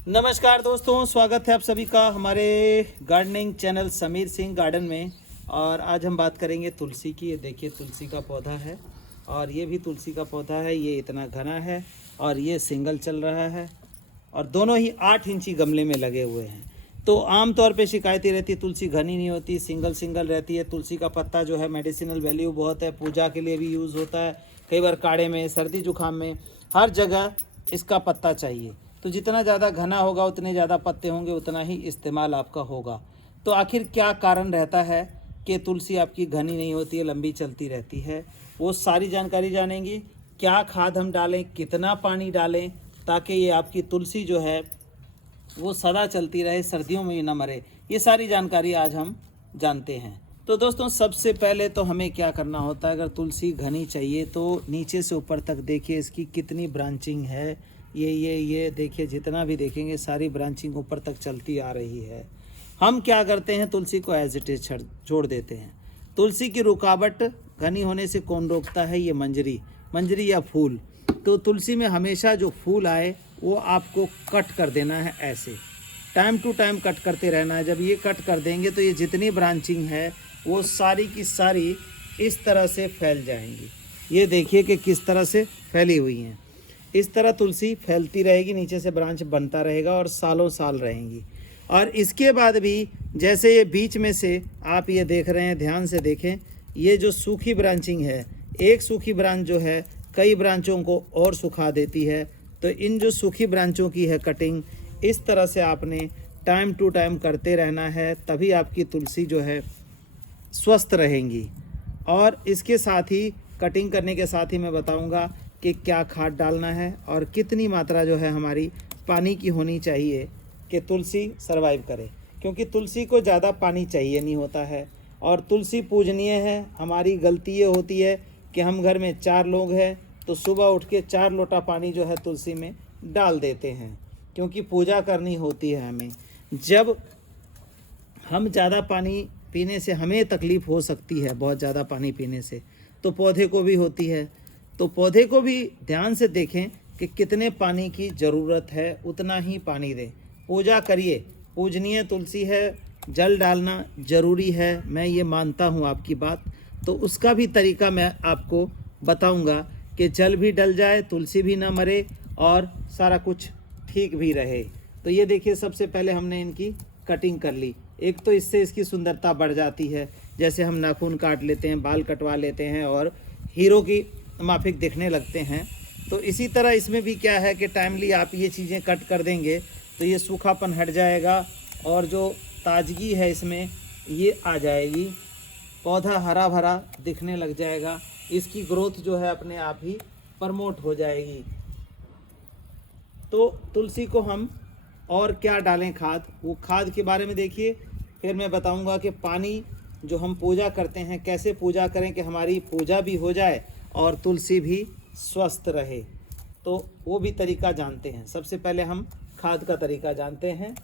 नमस्कार दोस्तों, स्वागत है आप सभी का हमारे gardening channel Sameer Singh garden में। और आज हम बात करेंगे तुलसी की। ये देखिए तुलसी का पौधा है और ये भी तुलसी का पौधा है। ये इतना घना है और ये सिंगल चल रहा है और दोनों ही 8 इंची गमले में लगे हुए हैं। तो आमतौर पे शिकायतें रहती है तुलसी घनी नहीं होती, सिंगल सिंगल रहती है। तुलसी का पत्ता जो है मेडिसिनल वैल्यू बहुत है, पूजा के लिए भी यूज़ होता है, कई बार काढ़े में, सर्दी जुकाम में, हर जगह इसका पत्ता चाहिए। तो जितना ज़्यादा घना होगा उतने ज़्यादा पत्ते होंगे, उतना ही इस्तेमाल आपका होगा। तो आखिर क्या कारण रहता है कि तुलसी आपकी घनी नहीं होती है, लंबी चलती रहती है, वो सारी जानकारी जानेंगे। क्या खाद हम डालें, कितना पानी डालें ताकि ये आपकी तुलसी जो है वो सदा चलती रहे, सर्दियों में भी ना मरे, ये सारी जानकारी आज हम जानते हैं। तो दोस्तों सबसे पहले तो हमें क्या करना होता है, अगर तुलसी घनी चाहिए तो नीचे से ऊपर तक देखिए इसकी कितनी ब्रांचिंग है। ये देखिए, जितना भी देखेंगे सारी ब्रांचिंग ऊपर तक चलती आ रही है। हम क्या करते हैं, तुलसी को एज इट इज छोड़ देते हैं। तुलसी की रुकावट घनी होने से कौन रोकता है? ये मंजरी या फूल। तो तुलसी में हमेशा जो फूल आए वो आपको कट कर देना है, ऐसे टाइम टू टाइम कट करते रहना है। जब ये कट कर देंगे तो ये जितनी ब्रांचिंग है वो सारी की सारी इस तरह से फैल जाएंगी। ये देखिए कि किस तरह से फैली हुई हैं। इस तरह तुलसी फैलती रहेगी, नीचे से ब्रांच बनता रहेगा और सालों साल रहेंगी। और इसके बाद भी जैसे ये बीच में से आप ये देख रहे हैं, ध्यान से देखें, ये जो सूखी ब्रांचिंग है, एक सूखी ब्रांच जो है कई ब्रांचों को और सुखा देती है। तो इन जो सूखी ब्रांचों की है कटिंग, इस तरह से आपने टाइम टू टाइम करते रहना है, तभी आपकी तुलसी जो है स्वस्थ रहेंगी। और इसके साथ ही कटिंग करने के साथ ही मैं बताऊंगा कि क्या खाद डालना है और कितनी मात्रा जो है हमारी पानी की होनी चाहिए कि तुलसी सरवाइव करे। क्योंकि तुलसी को ज़्यादा पानी चाहिए नहीं होता है और तुलसी पूजनीय है। हमारी गलती ये होती है कि हम घर में 4 लोग हैं तो सुबह उठ के 4 लोटा पानी जो है तुलसी में डाल देते हैं, क्योंकि पूजा करनी होती है हमें। जब हम ज़्यादा पानी पीने से हमें तकलीफ़ हो सकती है, बहुत ज़्यादा पानी पीने से, तो पौधे को भी होती है। तो पौधे को भी ध्यान से देखें कि कितने पानी की ज़रूरत है, उतना ही पानी दें। पूजा करिए, पूजनीय तुलसी है, जल डालना ज़रूरी है, मैं ये मानता हूँ आपकी बात। तो उसका भी तरीका मैं आपको बताऊँगा कि जल भी डल जाए, तुलसी भी ना मरे और सारा कुछ ठीक भी रहे। तो ये देखिए, सबसे पहले हमने इनकी कटिंग कर ली। एक तो इससे इसकी सुंदरता बढ़ जाती है, जैसे हम नाखून काट लेते हैं, बाल कटवा लेते हैं और हीरो की माफिक दिखने लगते हैं। तो इसी तरह इसमें भी क्या है कि टाइमली आप ये चीज़ें कट कर देंगे तो ये सूखापन हट जाएगा और जो ताजगी है इसमें ये आ जाएगी। पौधा हरा भरा दिखने लग जाएगा, इसकी ग्रोथ जो है अपने आप ही प्रमोट हो जाएगी। तो तुलसी को हम और क्या डालें खाद, वो खाद के बारे में देखिए, फिर मैं बताऊंगा कि पानी जो हम पूजा करते हैं कैसे पूजा करें कि हमारी पूजा भी हो जाए और तुलसी भी स्वस्थ रहे। तो वो भी तरीका जानते हैं। सबसे पहले हम खाद का तरीका जानते हैं।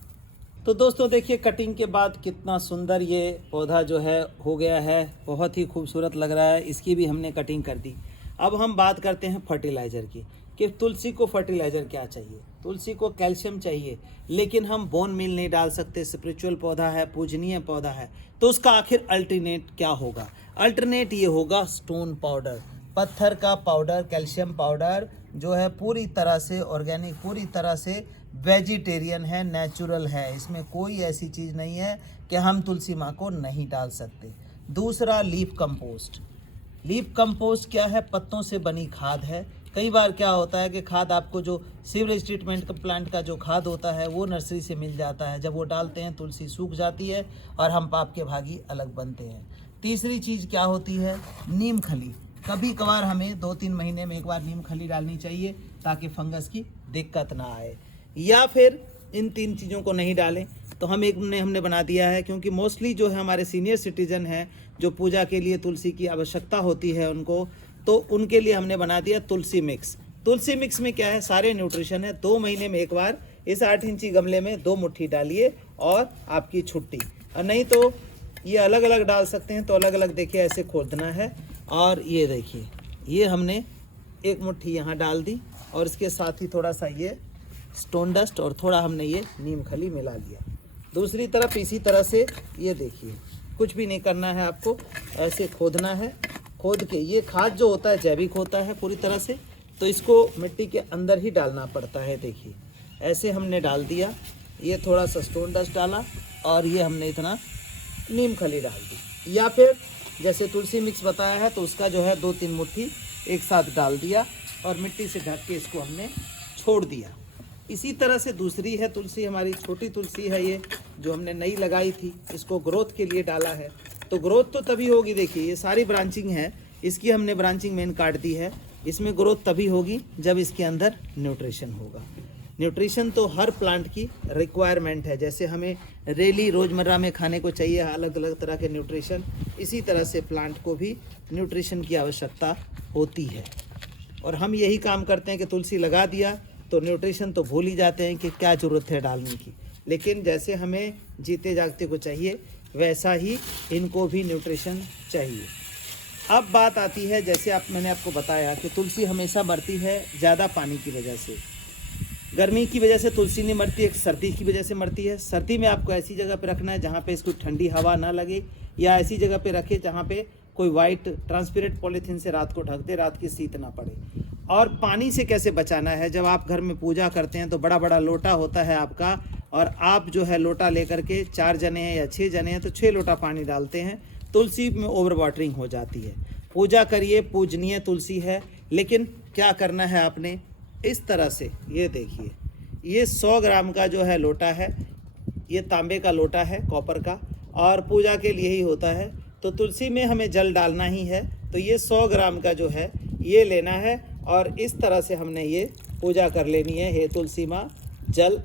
तो दोस्तों देखिए, कटिंग के बाद कितना सुंदर ये पौधा जो है हो गया है, बहुत ही खूबसूरत लग रहा है। इसकी भी हमने कटिंग कर दी। अब हम बात करते हैं फर्टिलाइज़र की कि तुलसी को फर्टिलाइज़र क्या चाहिए। तुलसी को कैल्शियम चाहिए, लेकिन हम बोन मील नहीं डाल सकते। स्पिरिचुअल पौधा है, पूजनीय पौधा है, तो उसका आखिर अल्टरनेट क्या होगा? अल्टरनेट ये होगा स्टोन पाउडर, पत्थर का पाउडर, कैल्शियम पाउडर जो है पूरी तरह से ऑर्गेनिक, पूरी तरह से वेजिटेरियन है, नेचुरल है। इसमें कोई ऐसी चीज़ नहीं है कि हम तुलसी माँ को नहीं डाल सकते। दूसरा, लीफ कंपोस्ट। लीफ कंपोस्ट क्या है? पत्तों से बनी खाद है। कई बार क्या होता है कि खाद आपको जो सीवरेज ट्रीटमेंट का प्लांट का जो खाद होता है वो नर्सरी से मिल जाता है। जब वो डालते हैं तुलसी सूख जाती है और हम पाप के भागी अलग बनते हैं। तीसरी चीज़ क्या होती है? नीम खली। कभी कभार हमें 2-3 महीने में एक बार नीम खली डालनी चाहिए ताकि फंगस की दिक्कत ना आए। या फिर इन 3 चीज़ों को नहीं डालें तो हमने बना दिया है, क्योंकि मोस्टली जो है हमारे सीनियर सिटीजन हैं जो पूजा के लिए तुलसी की आवश्यकता होती है उनको, तो उनके लिए हमने बना दिया तुलसी मिक्स। तुलसी मिक्स में क्या है? सारे न्यूट्रिशन है। 2 महीने में एक बार इस 8 इंची गमले में 2 मुट्ठी डालिए और आपकी छुट्टी। और नहीं तो ये अलग अलग डाल सकते हैं, तो अलग अलग देखिए ऐसे खोदना है। और ये देखिए, ये हमने 1 मुट्ठी यहाँ डाल दी और इसके साथ ही थोड़ा सा ये स्टोन डस्ट और थोड़ा हमने ये नीम खली मिला लिया। दूसरी तरफ इसी तरह से ये देखिए, कुछ भी नहीं करना है आपको, ऐसे खोदना है। खोद के ये खाद जो होता है जैविक होता है पूरी तरह से, तो इसको मिट्टी के अंदर ही डालना पड़ता है। देखिए ऐसे हमने डाल दिया, ये थोड़ा सा स्टोन डस्ट डाला और ये हमने इतना नीम खली डाल दी, या फिर जैसे तुलसी मिक्स बताया है तो उसका जो है 2-3 मुट्ठी एक साथ डाल दिया और मिट्टी से ढक के इसको हमने छोड़ दिया। इसी तरह से दूसरी है तुलसी, हमारी छोटी तुलसी है ये, जो हमने नई लगाई थी, इसको ग्रोथ के लिए डाला है। तो ग्रोथ तो तभी होगी, देखिए ये सारी ब्रांचिंग है, इसकी हमने ब्रांचिंग मेन काट दी है। इसमें ग्रोथ तभी होगी जब इसके अंदर न्यूट्रिशन होगा। न्यूट्रिशन तो हर प्लांट की रिक्वायरमेंट है, जैसे हमें डेली रोज़मर्रा में खाने को चाहिए अलग अलग तरह के न्यूट्रिशन, इसी तरह से प्लांट को भी न्यूट्रिशन की आवश्यकता होती है। और हम यही काम करते हैं कि तुलसी लगा दिया तो न्यूट्रिशन तो भूल ही जाते हैं कि क्या ज़रूरत है डालने की, लेकिन जैसे हमें जीते जागते को चाहिए वैसा ही इनको भी न्यूट्रिशन चाहिए। अब बात आती है, जैसे मैंने आपको बताया कि तुलसी हमेशा मरती है ज़्यादा पानी की वजह से। गर्मी की वजह से तुलसी नहीं मरती, एक सर्दी की वजह से मरती है। सर्दी में आपको ऐसी जगह पे रखना है जहाँ पे इसको ठंडी हवा ना लगे, या ऐसी जगह पे रखे जहाँ पे कोई वाइट ट्रांसपेरेंट पॉलीथीन से रात को ढक दे, रात की शीत ना पड़े। और पानी से कैसे बचाना है, जब आप घर में पूजा करते हैं तो बड़ा बड़ा लोटा होता है आपका, और आप जो है लोटा लेकर के 4 जने हैं या 6 जने हैं तो 6 लोटा पानी डालते हैं, तुलसी में ओवर वाटरिंग हो जाती है। पूजा करिए, पूजनीय तुलसी है, लेकिन क्या करना है आपने, इस तरह से ये देखिए, ये 100 ग्राम का जो है लोटा है, ये तांबे का लोटा है कॉपर का, और पूजा के लिए ही होता है। तो तुलसी में हमें जल डालना ही है, तो ये 100 ग्राम का जो है ये लेना है और इस तरह से हमने ये पूजा कर लेनी है। हे तुलसी माँ, जल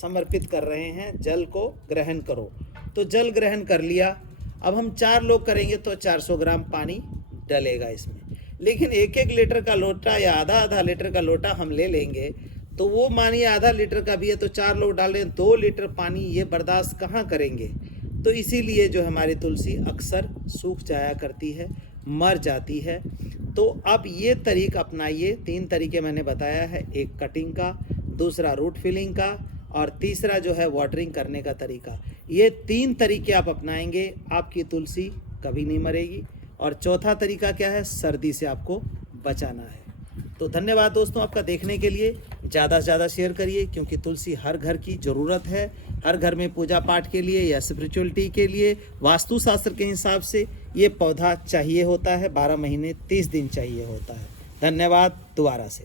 समर्पित कर रहे हैं, जल को ग्रहण करो। तो जल ग्रहण कर लिया। अब हम 4 लोग करेंगे तो 400 ग्राम पानी डलेगा इसमें, लेकिन 1-1 लीटर का लोटा या आधा लीटर का लोटा हम ले लेंगे तो वो मानिए आधा लीटर का भी है तो 4 लोग डालें 2 लीटर पानी, ये बर्दाश्त कहाँ करेंगे। तो इसीलिए जो हमारी तुलसी अक्सर सूख जाया करती है, मर जाती है। तो अब ये तरीका अपनाइए। 3 तरीके मैंने बताया है, एक कटिंग का, दूसरा रूट फिलिंग का, और तीसरा जो है वाटरिंग करने का तरीका। ये 3 तरीके आप अपनाएंगे, आपकी तुलसी कभी नहीं मरेगी। और चौथा तरीका क्या है, सर्दी से आपको बचाना है। तो धन्यवाद दोस्तों आपका देखने के लिए। ज़्यादा से ज़्यादा शेयर करिए, क्योंकि तुलसी हर घर की ज़रूरत है। हर घर में पूजा पाठ के लिए या स्पिरिचुअलिटी के लिए, वास्तुशास्त्र के हिसाब से ये पौधा चाहिए होता है। 12 महीने 30 दिन चाहिए होता है। धन्यवाद दोबारा से।